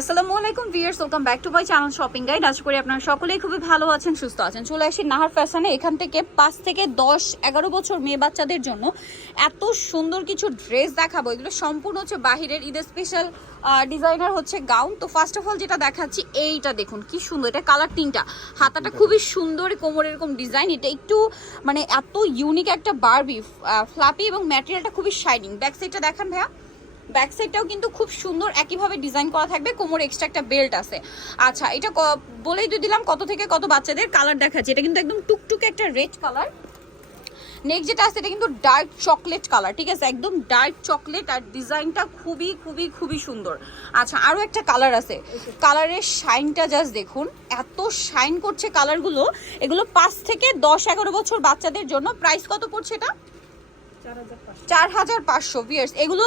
আসসালামু আলাইকুম viewers, welcome back to my channel shopping guide. আশা করি আপনারা সকলেই খুবই ভালো আছেন, সুস্থ আছেন। চলে আসি নাহার ফ্যাশনে। এখান থেকে 5 থেকে 10-11 বছর মেয়ে বাচ্চাদের জন্য এত সুন্দর কিছু ড্রেস দেখাবো। এগুলো সম্পূর্ণ হচ্ছে বাহিরের ঈদের স্পেশাল ডিজাইনার হচ্ছে গাউন। তো ফার্স্ট অফ অল যেটা দেখাচ্ছি, এইটা দেখুন কি সুন্দর। এটা কালার তিনটা, হাতাটা খুবই সুন্দর, কোমরের এরকম ডিজাইন। এটা একটু মানে এত ইউনিক একটা বারবি, ফ্লাপি এবং ম্যাটেরিয়ালটা খুবই শাইনিং। ব্যাক সাইডটা দেখান ভাইয়া। ব্যাক সাইডটাও কিন্তু খুব সুন্দর, একইভাবে ডিজাইন করা থাকবে। কোমরে এক্সট্রা একটা বেল্ট আছে। আচ্ছা, এটা বলেই দিয়ে দিলাম কত থেকে কত বাচ্চাদের। কালার দেখাচ্ছে, এটা কিন্তু একদম টুকটুকে একটা রেড কালার। নেক্সট যেটা আছে এটা কিন্তু ডার্ক চকলেট কালার, ঠিক আছে, একদম ডার্ক চকলেট। আর ডিজাইনটা খুবই খুবই খুবই সুন্দর। আচ্ছা, আরও একটা কালার আছে, কালারের শাইনটা জাস্ট দেখুন, এত শাইন করছে কালারগুলো। এগুলো 5 থেকে 10-11 বছর বাচ্চাদের জন্য। প্রাইস কত পড়ছে এটা? 4500 ভিউয়ার্স। এগুলো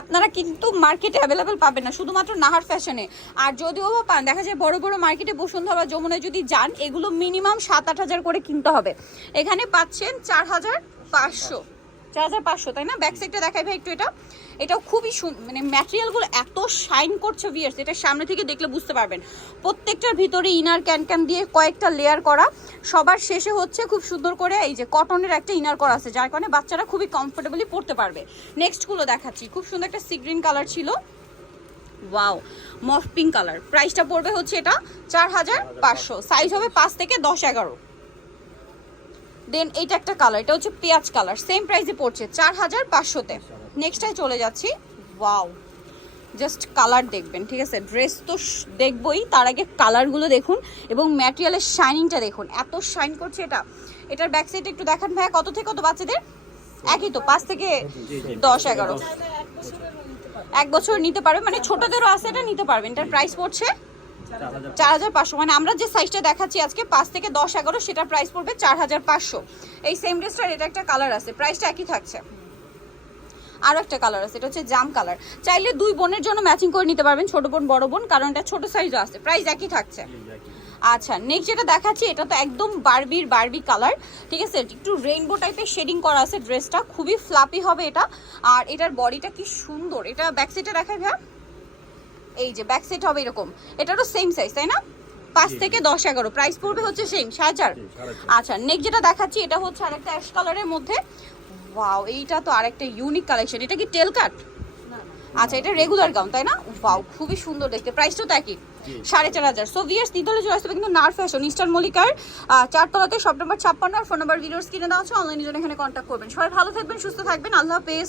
আপনারা কিন্তু মার্কেটে অ্যাভেলেবেল পাবেন না, শুধুমাত্র নাহার ফ্যাশনে। আর যদিও পান, দেখা যায় বড় বড় মার্কেটে বসুন্ধরা বা যমুনায় যদি যান, এগুলো মিনিমাম 7-8 হাজার করে কিনতে হবে। এখানে পাচ্ছেন 4500, তাই না? ব্যাক সাইডটা দেখাই ভাই একটু। এটাও খুবই মানে ম্যাটেরিয়ালগুলো এত শাইন করছে ভিউয়ার্স, এটা সামনে থেকে দেখলে বুঝতে পারবেন। প্রত্যেকটার ভিতরে ইনার ক্যান দিয়ে কয়েকটা লেয়ার করা। সবার শেষে হচ্ছে খুব সুন্দর করে এই যে কটনের একটা ইনার করা আছে, যার কারণে বাচ্চারা খুবই কমফোর্টেবলি পরতে পারবে। নেক্সটগুলো দেখাচ্ছি, খুব সুন্দর একটা সি গ্রিন কালার ছিল, ওয়াও, মফ পিঙ্ক কালার। প্রাইসটা পড়বে হচ্ছে এটা 4500। সাইজ হবে 5 থেকে 10-11। দেন এইটা একটা কালার, এটা হচ্ছে পেঁয়াজ কালার, সেম প্রাইসে পড়ছে 4500-তে। নেক্সটটাই চলে যাচ্ছি, ওয়াও, জাস্ট কালার দেখবেন, ঠিক আছে। ড্রেস তো দেখবই, তার আগে কালারগুলো দেখুন এবং ম্যাটেরিয়ালের শাইনিংটা দেখুন, এত শাইন করছে এটা। এটার ব্যাক সাইড একটু দেখান ভাইয়া, কত থেকে কত বাচ্চাদের? একই তো, 5 থেকে 10-11। 1 বছর নিতে পারবে, মানে ছোটদেরও আছে, এটা নিতে পারবেন। এটার প্রাইস পড়ছে 4500। মানে আমরা যে সাইজটা দেখাচ্ছি আজকে 5 থেকে 10-11, সেটার প্রাইস পড়বে 4500। এই সেম ড্রেসটার এটা একটা কালার আছে, প্রাইসটা একই থাকছে। আরও একটা কালার আছে, এটা হচ্ছে জাম কালার। চাইলে 2 বোনের জন্য ম্যাচিং করে নিতে পারবেন, ছোট বোন বড় বোন, কারণ এটা ছোট সাইজও আছে। প্রাইস একই থাকছে। আচ্ছা, নেক্সট যেটা দেখাচ্ছি, এটা তো একদম বারবি কালার, ঠিক আছে। একটু রেইনবো টাইপের শেডিং করা আছে ড্রেসটা, খুবই ফ্লাপি হবে এটা। আর এটার বডিটা কি সুন্দর। এটা ব্যাক সাইডে দেখাই ভাইয়া, এই যে ব্যাক সাইড হবে এরকম। এটারও সেম সাইজ, তাই না? 5 থেকে 10-11। প্রাইস পড়বে হচ্ছে সেম 4500। আচ্ছা, নেক্সট যেটা দেখাচ্ছি, এটা হচ্ছে আরেকটা অ্যাশ কালারের মধ্যে। ওয়াও, এইটা তো আরেকটা ইউনিক কালেকশন। এটা কি টেল কাট? আচ্ছা, এটা রেগুলার গাউন, তাই না? ওয়াও, খুবই সুন্দর দেখতে। প্রাইসটাও তো একই, 4500। সো ভিউয়ার্স, নিতলে চলে আসবে কিন্তু নার ফ্যাশন, ইস্টার্ন মল্লিকার 4 তলাতে, শপ নাম্বার 56। আর ফোন নাম্বার ভিডিওস কিনে দেওয়া আছে, অনলাইনে জন্য এখানে কন্ট্যাক্ট করবেন। সবাই ভালো থাকবেন, সুস্থ থাকবেন, আল্লাহ হাফেজ।